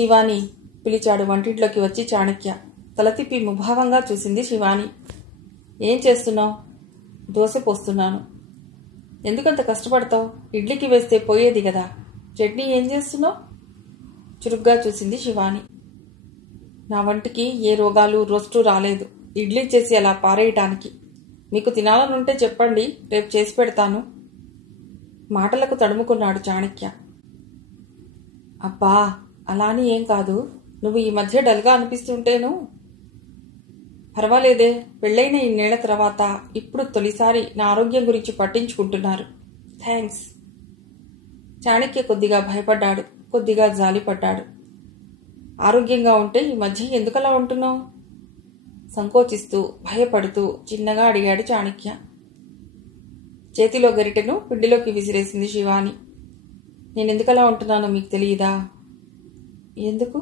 శివాని పిలిచాడు వంటింట్లోకి వచ్చి చాణక్య. తల తిప్పి ముభావంగా చూసింది శివాని. ఏం చేస్తున్నావు? దోశ పోస్తున్నాను. ఎందుకంత కష్టపడతావు? ఇడ్లీకి వేస్తే పోయేది కదా. చట్నీ ఏం చేస్తున్నావు? చురుగ్గా చూసింది శివాని. నా వంటికి ఏ రోగాలు రొస్టు రాలేదు. ఇడ్లీ చేసి అలా పారేయటానికి. మీకు తినాలనుంటే చెప్పండి, రేపు చేసి పెడతాను. మాటలకు తడుముకున్నాడు చాణక్య. అబ్బా, అలాని ఏం కాదు. నువ్వు ఈ మధ్య డల్గా అనిపిస్తుంటేను. పర్వాలేదే, పెళ్ళైన ఇన్నేళ్ల తర్వాత ఇప్పుడు తొలిసారి నా ఆరోగ్యం గురించి పట్టించుకుంటున్నారు. థ్యాంక్స్. చాణక్య కొద్దిగా భయపడ్డాడు, కొద్దిగా జాలిపడ్డాడు. ఆరోగ్యంగా ఉంటే ఈ మధ్య ఎందుకలా ఉంటున్నావు? సంకోచిస్తూ భయపడుతూ చిన్నగా అడిగాడు చాణక్య. చేతిలో గరిటెను పిండిలోకి విసిరేసింది శివాని. నేనెందుకలా ఉంటున్నానో మీకు తెలియదా? ఎందుకు?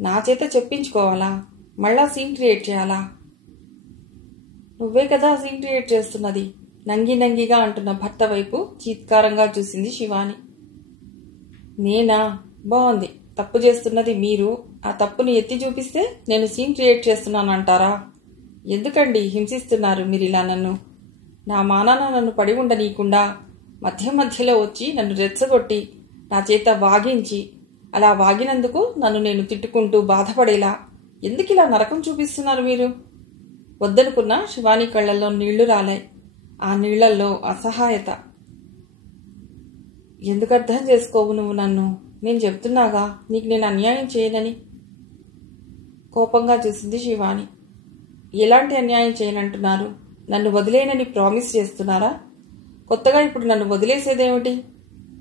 నా చేత చెప్పించుకోవాలా? మళ్ళా సీన్ క్రియేట్ చేయాలా? నువ్వే కదా సీన్ క్రియేట్ చేస్తున్నది. నంగి నంగిగా అంటున్న భర్త వైపు చీత్కారంగా చూసింది శివాని. నేనా? బాగుంది. తప్పు చేస్తున్నది మీరు. ఆ తప్పుని ఎత్తి చూపిస్తే నేను సీన్ క్రియేట్ చేస్తున్నానంటారా? ఎందుకండి హింసిస్తున్నారు మీరిలా నన్ను? నా మానాన నన్ను పడి ఉండనీయకుండా మధ్య మధ్యలో వచ్చి నన్ను రెచ్చగొట్టి నా చేత వాగించి, అలా వాగినందుకు నన్ను నేను తిట్టుకుంటూ బాధపడేలా ఎందుకిలా నరకం చూపిస్తున్నారు మీరు? వద్దనుకున్న శివాని కళ్లల్లో నీళ్లు రాలాయి. ఆ నీళ్లల్లో అసహాయత. ఎందుకు అర్థం చేసుకోవు నువ్వు నన్ను? నేను చెప్తున్నాగా నీకు నేను అన్యాయం చేయనని. కోపంగా చూసింది శివాని. ఎలాంటి అన్యాయం చేయనంటున్నారు? నన్ను వదిలేనని ప్రామిస్ చేస్తున్నారా? కొత్తగా ఇప్పుడు నన్ను వదిలేసేదేమిటి?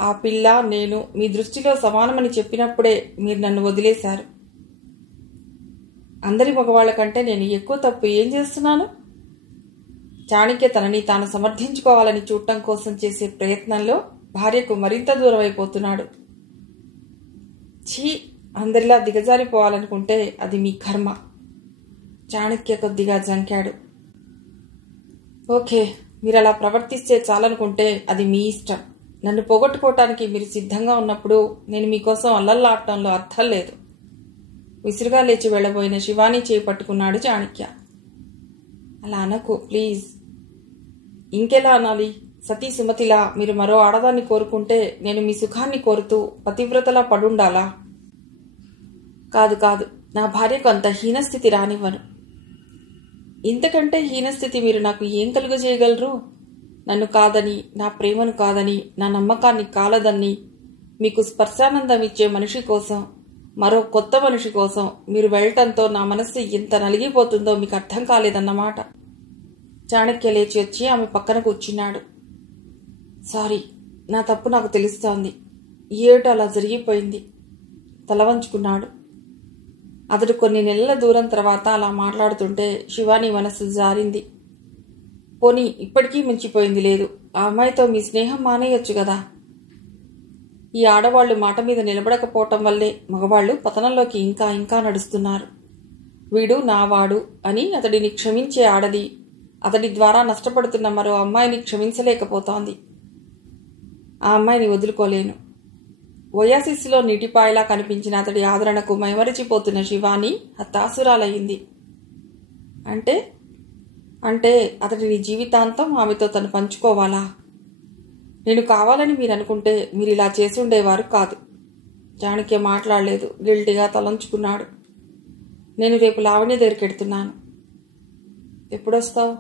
ఆ పిల్ల నేను మీ దృష్టిలో సమానమని చెప్పినప్పుడే మీరు నన్ను వదిలేశారు. అందరి మగవాళ్ల కంటే నేను ఎక్కువ తప్పు ఏం చేస్తున్నాను? చాణక్య తనని తాను సమర్థించుకోవాలని చూడటం కోసం చేసే ప్రయత్నంలో భార్యకు మరింత దూరం అయిపోతున్నాడు. ఛీ, అందరిలా దిగజారిపోవాలనుకుంటే అది మీ కర్మ. చాణక్య కొద్దిగా జంకాడు. ఓకే, మీరు అలా ప్రవర్తిస్తే చాలనుకుంటే అది మీ ఇష్టం. నన్ను పోగొట్టుకోవటానికి మీరు సిద్ధంగా ఉన్నప్పుడు నేను మీకోసం అల్లల్లాడటంలో అర్థం లేదు. విసురుగా లేచి వెళ్లబోయిన శివాని చేయి పట్టుకున్నాడు చాణక్య. అలా అనకు ప్లీజ్. ఇంకెలా అనాలి? సతీ సుమతిలా మీరు మరో ఆడదాన్ని కోరుకుంటే నేను మీ సుఖాన్ని కోరుతూ పతివ్రతలా పడుండాలా? కాదు కాదు, నా భార్యకు అంత హీనస్థితి రానివ్వను. ఇంతకంటే హీనస్థితి మీరు నాకు ఏం కలుగజేయగలరు? నన్ను కాదని, నా ప్రేమను కాదని, నా నమ్మకాన్ని కాలదని, మీకు స్పర్శానందం ఇచ్చే మనిషి కోసం, మరో కొత్త మనిషి కోసం మీరు వెళ్ళటంతో నా మనస్సు ఎంత నలిగిపోతుందో మీకు అర్థం కాలేదన్నమాట. చాణక్య లేచి వచ్చి ఆమె పక్కన కూర్చున్నాడు. సారీ, నా తప్పు నాకు తెలుస్తోంది. ఏటో అలా జరిగిపోయింది. తల వంచుకున్నాడు. అతడు కొన్ని నెలల దూరం తర్వాత అలా మాట్లాడుతుంటే శివాని మనస్సు జారింది. పోనీ ఇప్పటికీ మించిపోయింది లేదు. ఆ అమ్మాయితో మీ స్నేహం మానేయొచ్చు కదా. ఈ ఆడవాళ్లు మాట మీద నిలబడకపోవటం వల్లే మగవాళ్లు పతనంలోకి ఇంకా ఇంకా నడుస్తున్నారు. వీడు నావాడు అని అతడిని క్షమించే ఆడది అతడి ద్వారా నష్టపడుతున్న మరో అమ్మాయిని క్షమించలేకపోతోంది. ఆ అమ్మాయిని వదులుకోలేను. ఓయాసిస్లో నీటిపాయలా కనిపించిన అతడి ఆదరణకు మైమరిచిపోతున్న శివాని హతాసురాలయ్యింది. అంటే అంటే అతడిని జీవితాంతం ఆమెతో తను పంచుకోవాలా? నేను కావాలని మీరు అనుకుంటే మీరు ఇలా చేసి ఉండేవారు కాదు. చాణక్య మాట్లాడలేదు. గిల్టీగా తలంచుకున్నాడు. నేను రేపు లావణ్య దగ్గరికెడుతున్నాను. ఎప్పుడొస్తావు?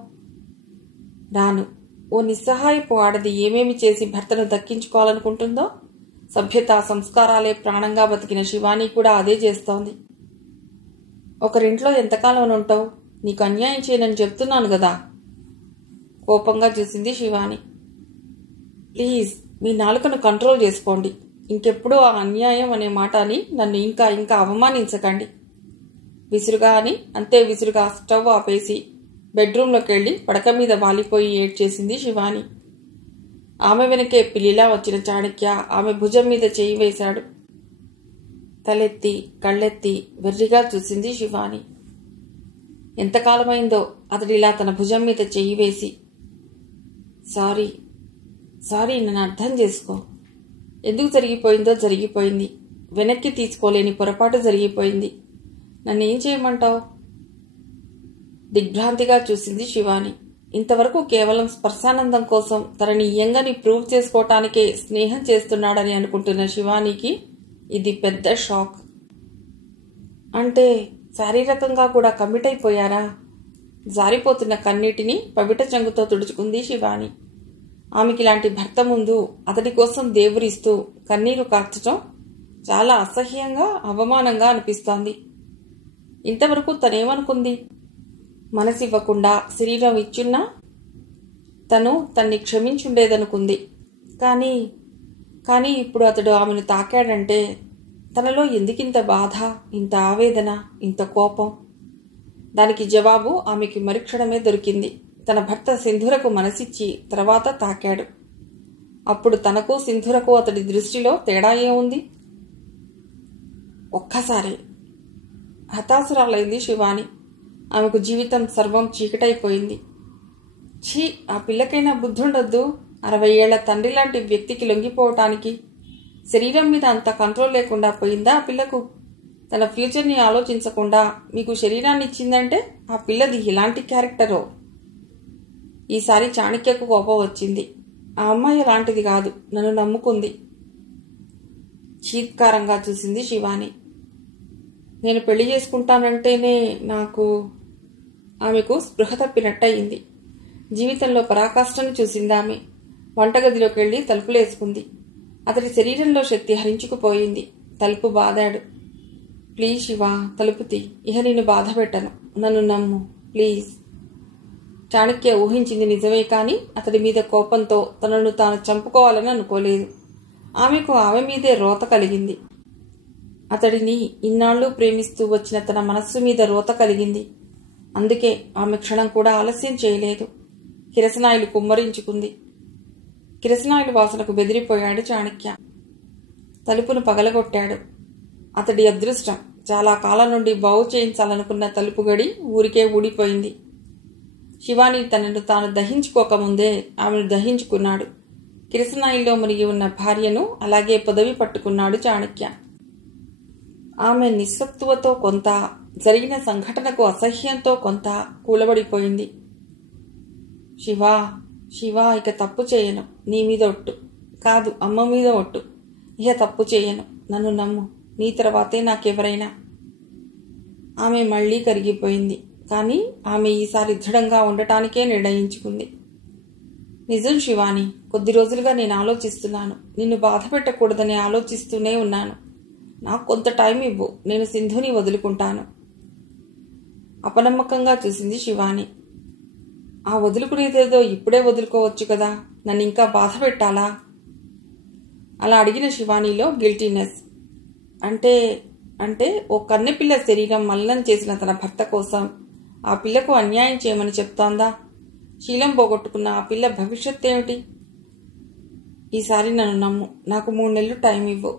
రాను. ఓ నిస్సహాయపు ఆడది ఏమేమి చేసి భర్తను దక్కించుకోవాలనుకుంటుందో సభ్యత సంస్కారాలే ప్రాణంగా బతికిన శివాని కూడా అదే చేస్తోంది. ఒకరింట్లో ఎంతకాలం ఉంటావు? నీకు అన్యాయం చేయనని చెప్తున్నాను కదా. కోపంగా చూసింది శివాని. ప్లీజ్, మీ నాలుకను కంట్రోల్ చేసుకోండి. ఇంకెప్పుడూ ఆ అన్యాయం అనే మాట అని నన్ను ఇంకా ఇంకా అవమానించకండి. విసురుగా అని అంతే విసురుగా స్టవ్ ఆపేసి బెడ్రూంలోకి వెళ్లి పడక మీద వాలిపోయి ఏడ్చేసింది శివాని. ఆమె వెనకే పిల్లిలా వచ్చిన చాణక్య ఆమె భుజం మీద చేయి వేశాడు. తలెత్తి కళ్ళెత్తి వెర్రిగా చూసింది శివాని. ఎంతకాలమైందో అతడిలా తన భుజం మీద చెయ్యి వేసి. సారీ, నన్ను అర్థం చేసుకో. ఎందుకు జరిగిపోయిందో జరిగిపోయింది. వెనక్కి తీసుకోలేని పొరపాటు జరిగిపోయింది. నన్నేం చేయమంటావు? దిగ్భ్రాంతిగా చూసింది శివాని. ఇంతవరకు కేవలం స్పర్శానందం కోసం తనని యంగని ప్రూవ్ చేసుకోవటానికే స్నేహం చేస్తున్నాడని అనుకుంటున్న శివానికి ఇది పెద్ద షాక్. అంటే శారీరకంగా కూడా కమిట్ అయిపోయారా? జారిపోతున్న కన్నీటిని పవిట చెంగుతో తుడుచుకుంది శివాని. ఆమెకి ఇలాంటి భర్త ముందు అతడి కోసం దేవురిస్తూ కన్నీరు కార్చటం చాలా అసహ్యంగా, అవమానంగా అనిపిస్తోంది. ఇంతవరకు తనేమనుకుంది? మనసివ్వకుండా శరీరం ఇచ్చున్నా తను తన్ని క్షమించుండేదనుకుంది. కానీ ఇప్పుడు అతడు ఆమెను తాకాడంటే తనలో ఎందుకింత బాధ, ఇంత ఆవేదన, ఇంత కోపం? దానికి జవాబు ఆమెకి మరుక్షణమే దొరికింది. తన భర్త సింధూరకు మనసిచ్చి తర్వాత తాకాడు. అప్పుడు తనకు సింధూరకు అతడి దృష్టిలో తేడా ఏముంది? ఒక్కసారి హతాశురాలైంది శివాని. ఆమెకు జీవితం సర్వం చీకటైపోయింది. ఛీ, ఆ పిల్లకైనా బుద్ధుండొద్దు. 60 ఏళ్ల తండ్రి లాంటి వ్యక్తికి లొంగిపోవటానికి శరీరం మీద అంత కంట్రోల్ లేకుండా పోయిందా ఆ పిల్లకు? తన ఫ్యూచర్ని ఆలోచించకుండా మీకు శరీరాన్ని ఇచ్చిందంటే ఆ పిల్లది ఎలాంటి క్యారెక్టరో? ఈసారి చాణక్యకు కోపం వచ్చింది. ఆ అమ్మాయి అలాంటిది కాదు, నన్ను నమ్ముకుంది. చీత్కారంగా చూసింది శివాని. నేను పెళ్లి చేసుకుంటానంటేనే ఆమెకు స్పృహ తప్పినట్టయింది. జీవితంలో పరాకాష్ఠను చూసిందామె. వంటగదిలోకి వెళ్లి తలుపులేసుకుంది. అతడి శరీరంలో శక్తి హరించుకుపోయింది. తలుపు బాదాడు. ప్లీజ్ శివా, తలుపు తీ. ఇహ నిన్ను బాధ పెట్టను. నన్ను నమ్ము ప్లీజ్. చాణక్య ఊహించింది నిజమే, కాని అతడి మీద కోపంతో తనను తాను చంపుకోవాలని అనుకోలేదు. ఆమెకు ఆమె మీదే రోత కలిగింది. అతడిని ఇన్నాళ్లు ప్రేమిస్తూ వచ్చిన తన మనస్సు మీద రోత కలిగింది. అందుకే ఆమె క్షణం కూడా ఆలస్యం చేయలేదు. కిరసనాయిలు కుమ్మరించుకుంది. కిరసనాయిలు వాసనకు బెదిరిపోయాడు చాణక్య. తలుపును పగలగొట్టాడు. అతడి అదృష్టం, చాలా కాలం నుండి బాగు చేయించాలనుకున్న తలుపు గడి ఊరికే ఊడిపోయింది. శివాని తనను తాను దహించుకోకముందే ఆమెను దహించుకున్నాడు. కిరసనాయిల్లో మునిగి ఉన్న భార్యను అలాగే పొదవి పట్టుకున్నాడు చాణక్య. ఆమె నిస్సత్తువతో కొంత, జరిగిన సంఘటనకు అసహ్యంతో కొంత కూలబడిపోయింది. శివా, ఇక తప్పు చేయను. నీ మీద ఒట్టు. కాదు, అమ్మ మీద ఒట్టు. ఇక తప్పు చేయను. నన్ను నమ్ము. నీ తర్వాతే నాకెవరైనా. ఆమె మళ్లీ కరిగిపోయింది. కానీ ఆమె ఈసారి దృఢంగా ఉండటానికే నిర్ణయించుకుంది. నిజం శివాని, కొద్ది రోజులుగా నేను ఆలోచిస్తున్నాను. నిన్ను బాధ పెట్టకూడదని ఆలోచిస్తూనే ఉన్నాను. నాకు కొంత టైం ఇవ్వు. నేను సింధుని వదులుకుంటాను. అపనమ్మకంగా చూసింది శివాని. ఆ వదులుకునేదేదో ఇప్పుడే వదులుకోవచ్చు కదా, నన్ను ఇంకా బాధ పెట్టాలా? అలా అడిగిన శివానీలో గిల్టీనెస్. అంటే ఓ కన్నెపిల్ల శరీరం మల్లం చేసిన తన భర్త కోసం ఆ పిల్లకు అన్యాయం చేయమని చెప్తోందా? శీలం పోగొట్టుకున్న ఆ పిల్ల భవిష్యత్ ఏమిటి? ఈసారి నన్ను నమ్ము. నాకు 3 నెలలు టైం ఇవ్వు.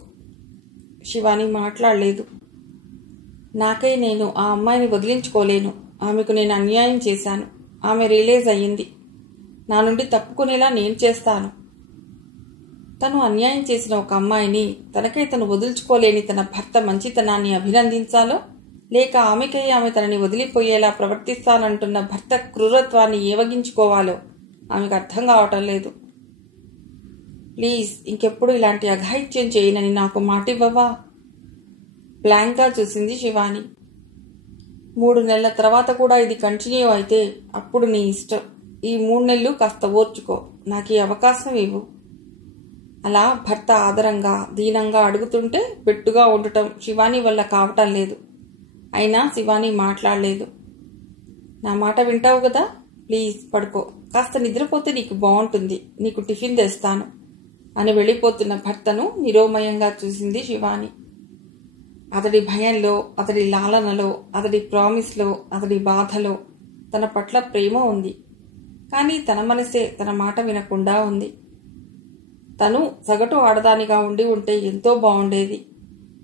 శివాని మాట్లాడలేదు. నాకై నేను ఆ అమ్మాయిని వదిలించుకోలేను. ఆమెకు నేను అన్యాయం చేశాను. ఆమె రియలైజ్ అయ్యింది. నా నుండి తప్పుకునేలా నేను చేస్తాను. తను అన్యాయం చేసిన ఒక అమ్మాయిని తనకై తను వదులుచుకోలేని తన భర్త మంచితనాన్ని అభినందించాలో, లేక ఆమెకై ఆమె తనని వదిలిపోయేలా ప్రవర్తిస్తానంటున్న భర్త క్రూరత్వాన్ని ఏవగించుకోవాలో ఆమెకు అర్థం కావటం లేదు. ప్లీజ్, ఇంకెప్పుడు ఇలాంటి అఘాయిత్యం చేయనని నాకు మాటివ్వవా? బ్లాంక్గా చూసింది శివాని. 3 నెలల తర్వాత కూడా ఇది కంటిన్యూ అయితే అప్పుడు నీ ఇష్టం. ఈ 3 నెలలు కాస్త ఓర్చుకో. నాకు ఈ అవకాశం ఇవ్వు. అలా భర్త ఆదరంగా, దీనంగా అడుగుతుంటే పెట్టుగా ఉండటం శివాని వల్ల కావటం లేదు. అయినా శివాని మాట్లాడలేదు. నా మాట వింటావు కదా? ప్లీజ్ పడుకో. కాస్త నిద్రపోతే నీకు బాగుంటుంది. నీకు టిఫిన్ తెస్తాను అని వెళ్ళిపోతున్న భర్తను నిరోమయంగా చూసింది శివాని. అతడి భయంలో, అతడి లాలనలో, అతడి ప్రామిస్లో, అతడి బాధలో తన పట్ల ప్రేమ ఉంది. కానీ తన మనసే తన మాట వినకుండా ఉంది. తను సగటు ఆడదానిగా ఉంటే ఎంతో బాగుండేది.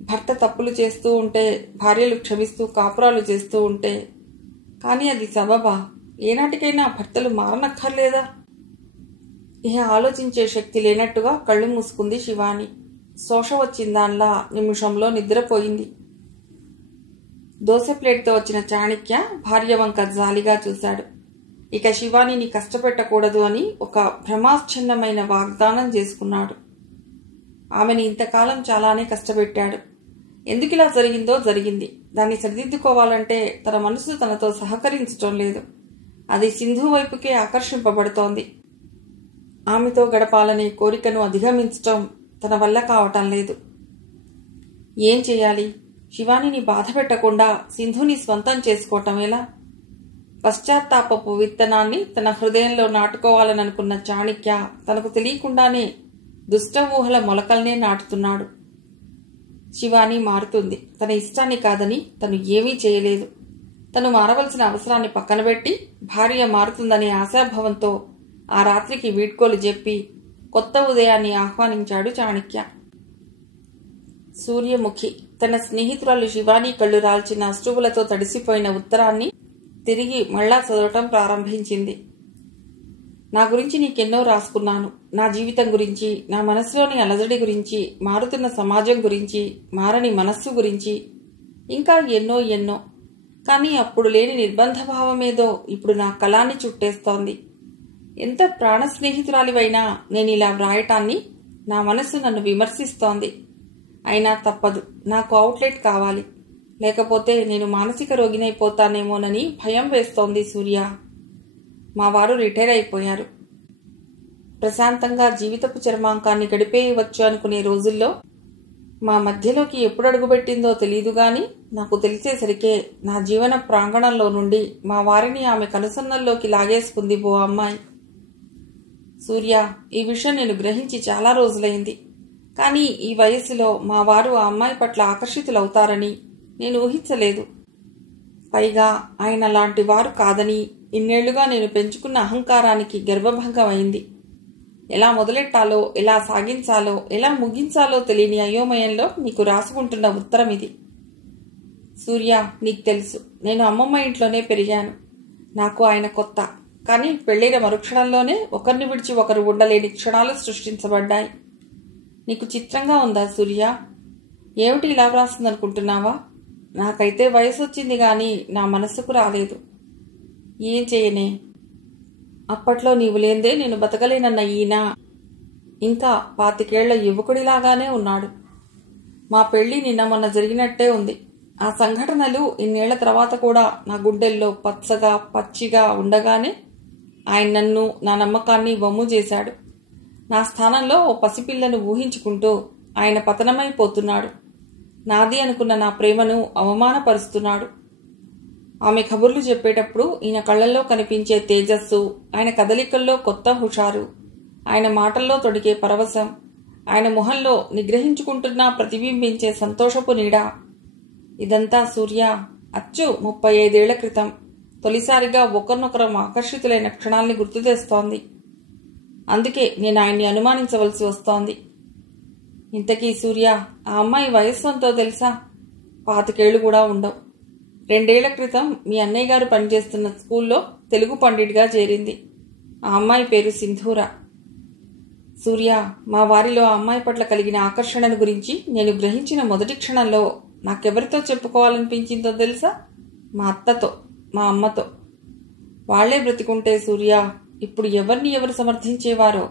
భర్త తప్పులు చేస్తూ ఉంటే, భార్యలు క్షమిస్తూ కాపురాలు చేస్తూ ఉంటే. కానీ అది సబబా? ఏనాటికైనా భర్తలు మారనక్కర్లేదా? ఇహ ఆలోచించే శక్తి లేనట్టుగా కళ్ళు మూసుకుంది శివాని. శోష వచ్చిందాన్లా నిమిషంలో నిద్రపోయింది. దోశ ప్లేట్తో వచ్చిన చాణక్య భార్య వంక జాలిగా చూశాడు. ఇక శివానీని కష్టపెట్టకూడదు అని ఒక భ్రమాశ్చన్నమైన వాగ్దానం చేసుకున్నాడు. ఆమెని ఇంతకాలం చాలానే కష్టపెట్టాడు. ఎందుకిలా జరిగిందో జరిగింది. దాన్ని సరిదిద్దుకోవాలంటే తన మనసు తనతో సహకరించటం లేదు. అది సింధు వైపుకే ఆకర్షింపబడుతోంది. ఆమెతో గడపాలనే కోరికను అధిగమించటం తన వల్ల కావటం లేదు. ఏం చేయాలి? శివానీని బాధ పెట్టకుండా సింధుని స్వంతం చేసుకోవటం ఎలా? పశ్చాత్తాపపు విత్తనాన్ని తన హృదయంలో నాటుకోవాలననుకున్న చాణక్య తనకు తెలియకుండానే దుష్ట ఊహల మొలకల్నే నాటుతున్నాడు. శివాని మారుతుంది. తన ఇష్టాన్ని కాదని తను ఏమీ చేయలేదు. తను మారవలసిన అవసరాన్ని పక్కనబెట్టి భార్య మారుతుందనే ఆశాభావంతో ఆ రాత్రికి వీడ్కోలు చెప్పి కొత్త ఉదయాన్ని ఆహ్వానించాడు చాణక్య. సూర్యముఖి తన స్నేహితురాలు శివాని కళ్ళు రాల్చిన అశ్రువులతో తడిసిపోయిన ఉత్తరాన్ని తిరిగి మళ్లా చదవటం ప్రారంభించింది. నా గురించి నీకెన్నో రాసుకున్నాను. నా జీవితం గురించి, నా మనసులోని అలజడి గురించి, మారుతున్న సమాజం గురించి, మారని మనస్సు గురించి, ఇంకా ఎన్నో ఎన్నో. కానీ అప్పుడు లేని నిర్బంధభావమేదో ఇప్పుడు నా కళాన్ని చుట్టేస్తోంది. ఎంత ప్రాణ స్నేహితురాలివైనా నేను ఇలా వ్రాయటాన్ని నా మనస్సు నన్ను విమర్శిస్తోంది. అయినా తప్పదు. నాకు అవుట్లెట్ కావాలి. లేకపోతే నేను మానసిక రోగినైపోతానేమోనని భయం వేస్తోంది సూర్య. మా వారు రిటైర్ అయిపోయారు. ప్రశాంతంగా జీవితపు చర్మాంకాన్ని గడిపేయవచ్చు అనుకునే రోజుల్లో మా మధ్యలోకి ఎప్పుడు అడుగుపెట్టిందో తెలీదు గాని నాకు తెలిసేసరికే నా జీవన ప్రాంగణంలో నుండి మా వారిని ఆమె కనుసన్నల్లోకి లాగేసుకుంది ఓ అమ్మాయి. సూర్య, ఈ విషయం నేను గ్రహించి చాలా రోజులైంది. కానీ ఈ వయస్సులో మా వారు ఆ అమ్మాయి పట్ల ఆకర్షితులవుతారని నేను ఊహించలేదు. పైగా ఆయన లాంటి వారు కాదని ఇన్నేళ్లుగా నేను పెంచుకున్న అహంకారానికి గర్భభంగం అయింది. ఎలా మొదలెట్టాలో, ఎలా సాగించాలో, ఎలా ముగించాలో తెలియని అయోమయంలో నీకు రాసుకుంటున్న ఉత్తరం ఇది. సూర్య, నీకు తెలుసు, నేను అమ్మమ్మ ఇంట్లోనే పెరిగాను. నాకు ఆయన కొత్త. కానీ పెళ్లైన మరుక్షణంలోనే ఒకరిని విడిచి ఒకరు ఉండలేని క్షణాలు సృష్టించబడ్డాయి. నీకు చిత్రంగా ఉందా సూర్య? ఏమిటి ఇలా వ్రాస్తుందనుకుంటున్నావా? నాకైతే వయసు వచ్చింది గాని నా మనస్సుకు రాలేదు. ఏం చేయనే? అప్పట్లో నీవు లేందే నేను బతకలేనన్న ఈయన ఇంకా 25 ఏళ్ల యువకుడిలాగానే ఉన్నాడు. మా పెళ్లి నిన్న మొన్న జరిగినట్టే ఉంది. ఆ సంఘటనలు ఇన్నేళ్ల తర్వాత కూడా నా గుండెల్లో పచ్చగా పచ్చిగా ఉండగానే ఆయన నన్ను, నా నమ్మకాన్ని వమ్ము చేశాడు. నా స్థానంలో ఓ పసిపిల్లను ఊహించుకుంటూ ఆయన పతనమైపోతున్నాడు. నాది అనుకున్న నా ప్రేమను అవమానపరుస్తున్నాడు. ఆమె కబుర్లు చెప్పేటప్పుడు ఈయన కళ్లల్లో కనిపించే తేజస్సు, ఆయన కదలికల్లో కొత్త హుషారు, ఆయన మాటల్లో తొడిగే పరవశం, ఆయన మొహంలో నిగ్రహించుకుంటున్నా ప్రతిబింబించే సంతోషపు నీడ, ఇదంతా సూర్య అచ్చు 35 ఏళ్ల క్రితం తొలిసారిగా ఒకరినొకరం ఆకర్షితులైన క్షణాల్ని గుర్తు తెస్తోంది. అందుకే నేను ఆయన్ని అనుమానించవలసి వస్తోంది. ఇంతకీ సూర్య, ఆ అమ్మాయి వయస్సు ఎంతో తెలుసా? 25 ఏళ్లు కూడా ఉండవు. 2 ఏళ్ల క్రితం మీ అన్నయ్య గారు పనిచేస్తున్న స్కూల్లో తెలుగు పండిట్గా చేరింది. ఆ అమ్మాయి పేరు సింధూర. సూర్య, మా వారిలో ఆ అమ్మాయి పట్ల కలిగిన ఆకర్షణను గురించి నేను గ్రహించిన మొదటి క్షణంలో నాకెవరితో చెప్పుకోవాలనిపించిందో తెలుసా? మా అత్తతో, మా అమ్మతో. వాళ్లే బ్రతికుంటే సూర్య ఇప్పుడు ఎవరిని ఎవరు సమర్థించేవారో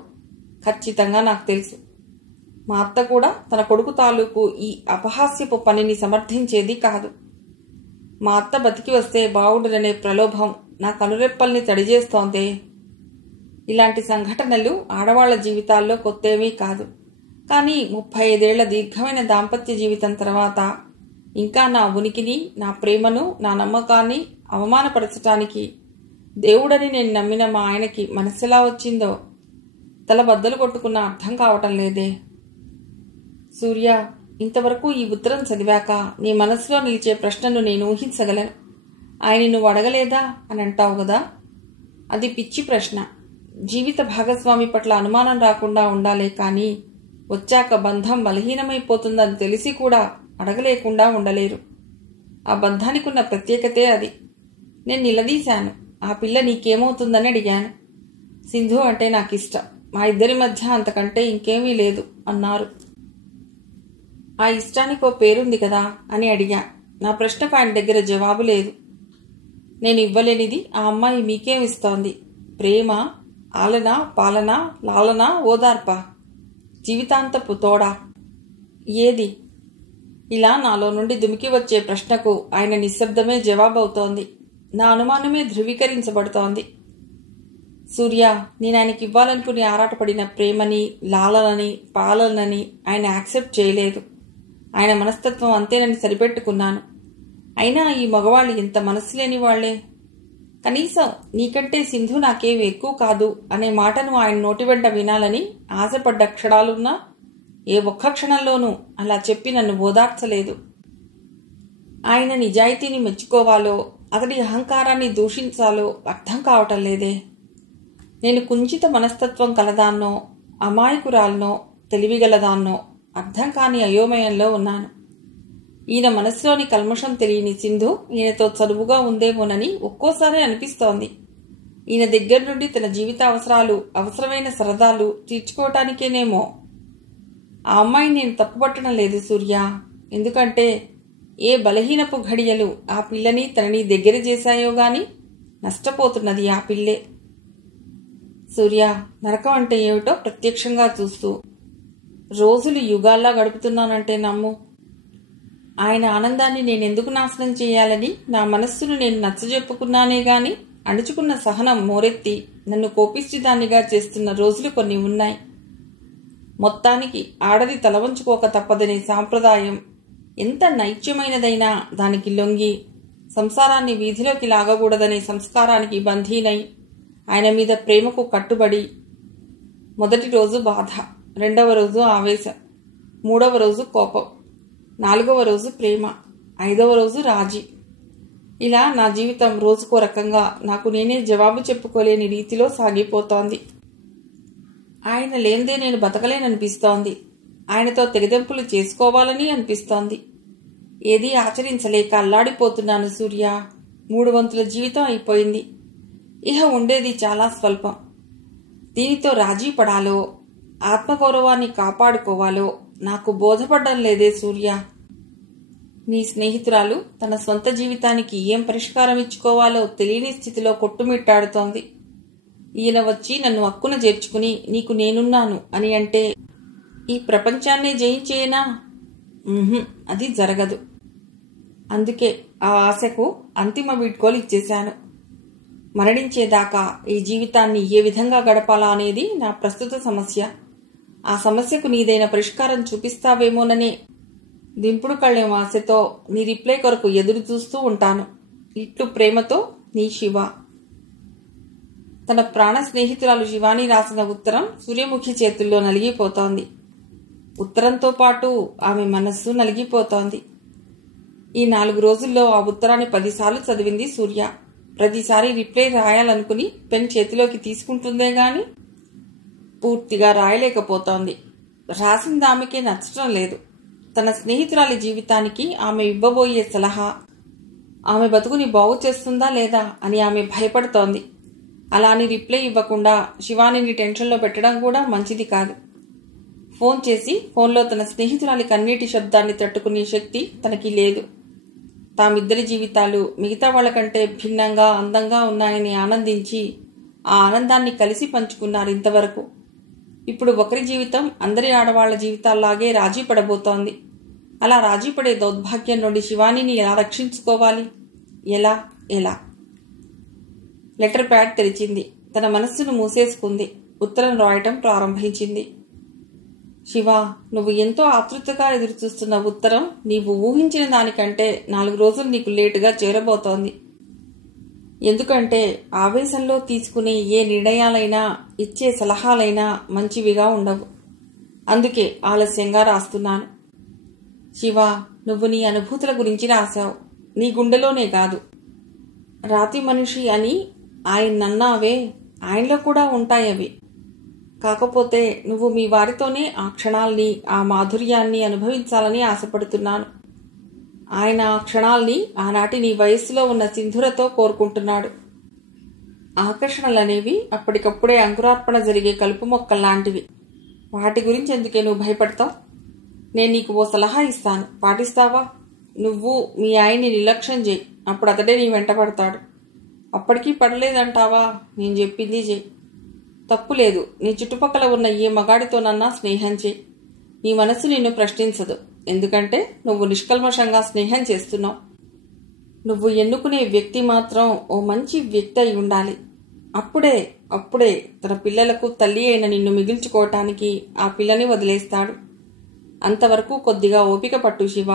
ఖచ్చితంగా నాకు తెలుసు. మా అత్త కూడా తన కొడుకు తాలూకు ఈ అపహాస్యపు పనిని సమర్థించేది కాదు. మా అత్త బతికి వస్తే బావుండుననే ప్రలోభం నా కనురెప్పల్ని తడిజేస్తోందే. ఇలాంటి సంఘటనలు ఆడవాళ్ల జీవితాల్లో కొత్తేమీ కాదు. కానీ 35 ఏళ్ల దీర్ఘమైన దాంపత్య జీవితం తర్వాత ఇంకా నా ఉనికిని, నా ప్రేమను, నా నమ్మకాన్ని అవమానపరచటానికి దేవుడని నేను నమ్మిన మా ఆయనకి మనస్సెలా వచ్చిందో తల బద్దలు కొట్టుకున్న అర్థం కావటం లేదే. సూర్య, ఇంతవరకు ఈ ఉత్తరం చదివాక నీ మనసులో నిలిచే ప్రశ్నను నేను ఊహించగలను. ఆయన నువ్వు అడగలేదా అని అంటావు కదా, అది పిచ్చి ప్రశ్న. జీవిత భాగస్వామి పట్ల అనుమానం రాకుండా ఉండాలే కానీ వచ్చాక బంధం బలహీనమైపోతుందని తెలిసి కూడా అడగలేకుండా ఉండలేరు. ఆ బంధానికి ఉన్న ప్రత్యేకతే అది. నేను నిలదీశాను. ఆ పిల్ల నీకేమవుతుందని అడిగాను. సింధు అంటే నాకిష్టం. మా ఇద్దరి మధ్య అంతకంటే ఇంకేమీ లేదు అన్నారు. ఆ ఇష్టానికో పేరుంది కదా అని అడిగా. నా ప్రశ్నకు ఆయన దగ్గర జవాబు లేదు. నేను ఇవ్వలేనిది ఆ అమ్మాయి మీకేమిస్తోంది? ప్రేమ, ఆలన, పాలన, లాలన, ఓదార్ప, జీవితాంతపు తోడా? ఏది? ఇలా నాలో నుండి దుమికి వచ్చే ప్రశ్నకు ఆయన నిశ్శబ్దమే జవాబవుతోంది. నా అనుమానమే ధృవీకరించబడుతోంది. సూర్య, నేను ఆయనకి ఇవ్వాలనుకుని ఆరాటపడిన ప్రేమని, లాలనని, పాలనని ఆయన యాక్సెప్ట్ చేయలేదు. ఆయన మనస్తత్వం అంతేనని సరిపెట్టుకున్నాను. అయినా ఈ మగవాళ్ళు ఎంత మనసు లేని వాళ్లే. కనీసం నీకంటే సింధు నాకేమి ఎక్కువ కాదు అనే మాటను ఆయన నోటి వెంట వినాలని ఆశపడ్డ క్షణాలున్నా ఏ ఒక్క క్షణంలోనూ అలా చెప్పి నన్ను ఓదార్చలేదు. ఆయన నిజాయితీని మెచ్చుకోవాలో అతడి అహంకారాన్ని దూషించాలో అర్థం కావటం లేదే. నేను కుంచిత మనస్తత్వం కలదాన్నో, అమాయకురాలనో, తెలివిగలదాన్నో అర్థం కాని అయోమయంలో ఉన్నాను. ఈయన మనసులోని కల్మషం తెలియని సింధు ఈయనతో చదువుగా ఉందేమోనని ఒక్కోసారి అనిపిస్తోంది. ఈయన దగ్గర నుండి తన జీవిత అవసరాలు, అవసరమైన సరదాలు తీర్చుకోవటానికేనేమో. ఆ అమ్మాయిని నేను తప్పుపట్టడం లేదు సూర్య. ఎందుకంటే ఏ బలహీనపు ఘడియలు ఆ పిల్లని తనని దగ్గర చేశాయో గాని నష్టపోతున్నది ఆ పిల్లే. సూర్య, నరకం అంటే ఏమిటో ప్రత్యక్షంగా చూస్తూ రోజులు యుగాల్లా గడుపుతున్నానంటే నమ్ము. ఆయన ఆనందాన్ని నేనెందుకు నాశనం చేయాలని నా మనస్సును నేను నచ్చజెప్పుకున్నానే గాని అణుచుకున్న సహనం మోరెత్తి నన్ను కోపిష్టిదాన్నిగా చేస్తున్న రోజులు కొన్ని ఉన్నాయి. మొత్తానికి ఆడది తలవంచుకోక తప్పదనే సాంప్రదాయం ఎంత నైత్యమైనదైనా దానికి లొంగి సంసారాన్ని వీధిలోకి లాగకూడదనే సంస్కారానికి బంధీనై ఆయన మీద ప్రేమకు కట్టుబడి మొదటి రోజు బాధ, రెండవ రోజు ఆవేశం, మూడవ రోజు కోపం, నాలుగవ రోజు ప్రేమ, ఐదవ రోజు రాజీ. ఇలా నా జీవితం రోజుకో రకంగా నాకు నేనే జవాబు చెప్పుకోలేని రీతిలో సాగిపోతోంది. ఆయన లేనిదే నేను బతకలేననిపిస్తోంది. ఆయనతో తెగదెంపులు చేసుకోవాలని అనిపిస్తోంది. ఏదీ ఆచరించలేక అల్లాడిపోతున్నాను సూర్య. 3 వంతుల జీవితం అయిపోయింది. ఇహ ఉండేది చాలా స్వల్పం. దీనితో రాజీ పడాలో, ఆత్మగౌరవాన్ని కాపాడుకోవాలో నాకు బోధపడ్డం లేదే సూర్య. నీ స్నేహితురాలు తన సొంత జీవితానికి ఏం పరిష్కారం ఇచ్చుకోవాలో తెలియని స్థితిలో కొట్టుమిట్టాడుతోంది. ఈయన వచ్చి నన్ను హక్కున చేర్చుకుని నీకు నేనున్నాను అని అంటే ఈ ప్రపంచాన్నే జయించేనా? అది జరగదు. అందుకే ఆ ఆశకు అంతిమ వీడ్కోలు ఇచ్చేశాను. మరణించేదాకా ఈ జీవితాన్ని ఏ విధంగా గడపాలా అనేది నా ప్రస్తుత సమస్య. ఆ సమస్యకు నీదైన పరిష్కారం చూపిస్తావేమోననే దింపుడు కళ్ళెం ఆశతో నీ రిప్లై కొరకు ఎదురు చూస్తూ ఉంటాను. ఇట్లు ప్రేమతో నీ శివ. తన ప్రాణ స్నేహితురాలు శివాని రాసిన ఉత్తరం సూర్యముఖి చేతుల్లో నలిగిపోతోంది. ఉత్తరంతో పాటు ఆమె మనస్సు నలిగిపోతోంది. ఈ 4 రోజుల్లో ఆ ఉత్తరాన్ని 10 సార్లు చదివింది సూర్య. ప్రతిసారి రిప్లై రాయాలనుకుని పెన్ చేతిలోకి తీసుకుంటుందే గాని పూర్తిగా రాయలేకపోతోంది. రాసింది ఆమెకే నచ్చడం లేదు. తన స్నేహితురాలి జీవితానికి ఆమె ఇవ్వబోయే సలహా ఆమె బతుకుని బాగు చేస్తుందా లేదా అని ఆమె భయపడుతోంది. అలా అని రిప్లై ఇవ్వకుండా శివానిని టెన్షన్లో పెట్టడం కూడా మంచిది కాదు. ఫోన్ చేసి ఫోన్లో తన స్నేహితురాలి కన్నీటి శబ్దాన్ని తట్టుకునే శక్తి తనకి లేదు. తామిద్దరి జీవితాలు మిగతా వాళ్లకంటే భిన్నంగా అందంగా ఉన్నాయని ఆనందించి ఆ ఆనందాన్ని కలిసి పంచుకున్నారు ఇంతవరకు. ఇప్పుడు ఒకరి జీవితం అందరి ఆడవాళ్ల జీవితాల్లాగే రాజీ పడబోతోంది. అలా రాజీ పడే దౌర్భాగ్యం నుండి శివానిని ఎలా రక్షించుకోవాలి? ఎలా? లెటర్ ప్యాడ్ తెరిచింది. తన మనస్సును మూసేసుకుంది. ఉత్తరం రాయటం ప్రారంభించింది. శివ, నువ్వు ఎంతో ఆతృతగా ఎదురుచూస్తున్న ఉత్తరం నీవు ఊహించిన దానికంటే 4 రోజులు నీకు లేటుగా చేరబోతోంది. ఎందుకంటే ఆవేశంలో తీసుకునే ఏ నిర్ణయాలైనా, ఇచ్చే సలహాలైనా మంచివిగా ఉండవు. అందుకే ఆలస్యంగా రాస్తున్నాను. శివ, నువ్వు నీ అనుభూతుల గురించి రాశావు. నీ గుండెలోనే కాదు. రాతి మనిషి అని ఆయన నన్నావే, ఆయనలో కూడా ఉంటాయవి. కాకపోతే నువ్వు మీ వారితోనే ఆ క్షణాల్ని, ఆ మాధుర్యాన్ని అనుభవించాలని ఆశపడుతున్నాను. ఆయన ఆ క్షణాల్ని ఆనాటి నీ వయస్సులో ఉన్న సింధురతో కోరుకుంటున్నాడు. ఆకర్షణలనేవి అప్పటికప్పుడే అంకురార్పణ జరిగే కలుపు మొక్కల్లాంటివి. వాటి గురించి ఎందుకే నువ్వు భయపడతావు? నేను నీకు ఓ సలహా ఇస్తాను, పాటిస్తావా? నువ్వు మీ ఆయన్ని నిర్లక్ష్యం చేయి, అప్పుడు అతడే నీ వెంట పడతాడు. అప్పటికీ పడలేదంటావా? నేను చెప్పింది చేయి. తప్పు లేదు. నీ చుట్టుపక్కల ఉన్న ఏ మగాడితోనన్నా స్నేహం చేయి. నీ మనసు నిన్ను ప్రశ్నించదు, ఎందుకంటే నువ్వు నిష్కల్మషంగా స్నేహం చేస్తున్నావు. నువ్వు ఎన్నుకునే వ్యక్తి మాత్రం ఓ మంచి వ్యక్తి అయి ఉండాలి. అప్పుడే తన పిల్లలకు తల్లి అయిన నిన్ను మిగిల్చుకోవటానికి ఆ పిల్లని వదిలేస్తాడు. అంతవరకు కొద్దిగా ఓపిక పట్టు శివ.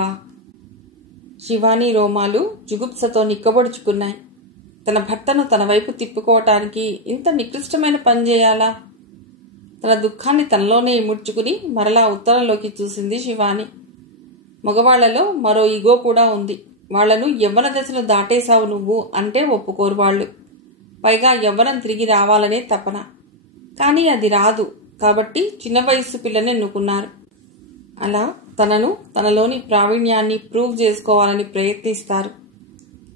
శివాని రోమాలు జుగుప్సతో నిక్కబొడుచుకున్నాయి. తన భర్తను తన వైపు తిప్పుకోవటానికి ఇంత నికృష్టమైన పని చేయాలా? తన దుఃఖాన్ని తనలోనే ఇముడ్చుకుని మరలా ఉత్తరంలోకి చూసింది శివాని. మగవాళ్లలో మరో ఈగో కూడా ఉంది. వాళ్లను యవ్వన దశను దాటేశావు నువ్వు అంటే ఒప్పుకోరు వాళ్ళు. పైగా యవ్వనం తిరిగి రావాలనే తపన. కానీ అది రాదు కాబట్టి చిన్న వయస్సు పిల్లని ఎన్నుకున్నారు. అలా తనలోని ప్రావీణ్యాన్ని ప్రూవ్ చేసుకోవాలని ప్రయత్నిస్తారు.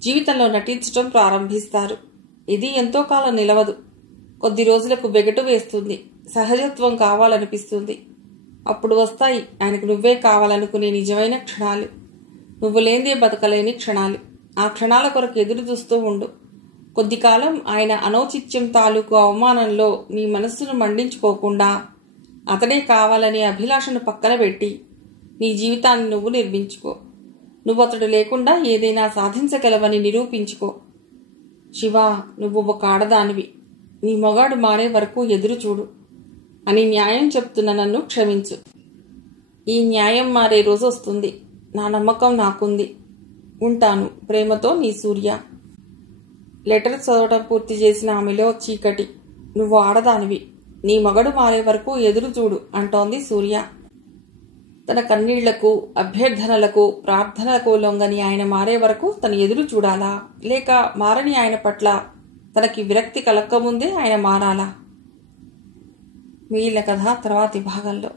జీవితంలో నటించడం ప్రారంభిస్తారు. ఇది ఎంతో కాలం నిలవదు. కొద్ది రోజులకు వెగటు వేస్తుంది. సహజత్వం కావాలనిపిస్తుంది. అప్పుడు వస్తాయి ఆయనకు నువ్వే కావాలనుకునే నిజమైన క్షణాలు. నువ్వు లేందే బతకలేని క్షణాలు. ఆ క్షణాల కొరకు ఎదురు చూస్తూ ఉండు. కొద్ది కాలం ఆయన అనౌచిత్యం తాలూకు అవమానంలో నీ మనస్సును మండించుకోకుండా అతడే కావాలనే అభిలాషను పక్కన పెట్టి నీ జీవితాన్ని నువ్వు నిర్మించుకో. నువ్వు అతడు లేకుండా ఏదైనా సాధించగలవని నిరూపించుకో. శివ, నువ్వు ఒక ఆడదానివి. నీ మొగాడు మారే వరకు ఎదురు చూడు అని న్యాయం చెప్తున్న నన్ను క్షమించు. ఈ న్యాయం మారే రోజు వస్తుంది. నా నమ్మకం నాకుంది. ఉంటాను. ప్రేమతో నీ సూర్య. లెటర్ చదవటం పూర్తి చేసిన ఆమెలో చీకటి. నువ్వు ఆడదానివి. నీ మగడు మారే వరకు ఎదురు చూడు అంటోంది సూర్య. తన కన్నీళ్లకు, అభ్యర్థనలకు, ప్రార్థనలకు లొంగని ఆయన మారే వరకు తను ఎదురు చూడాలా? లేక మారని ఆయన పట్ల తనకి విరక్తి కలక్కముందే ఆయన మారాలా? మిగిలిన కథ తర్వాతి భాగంలో.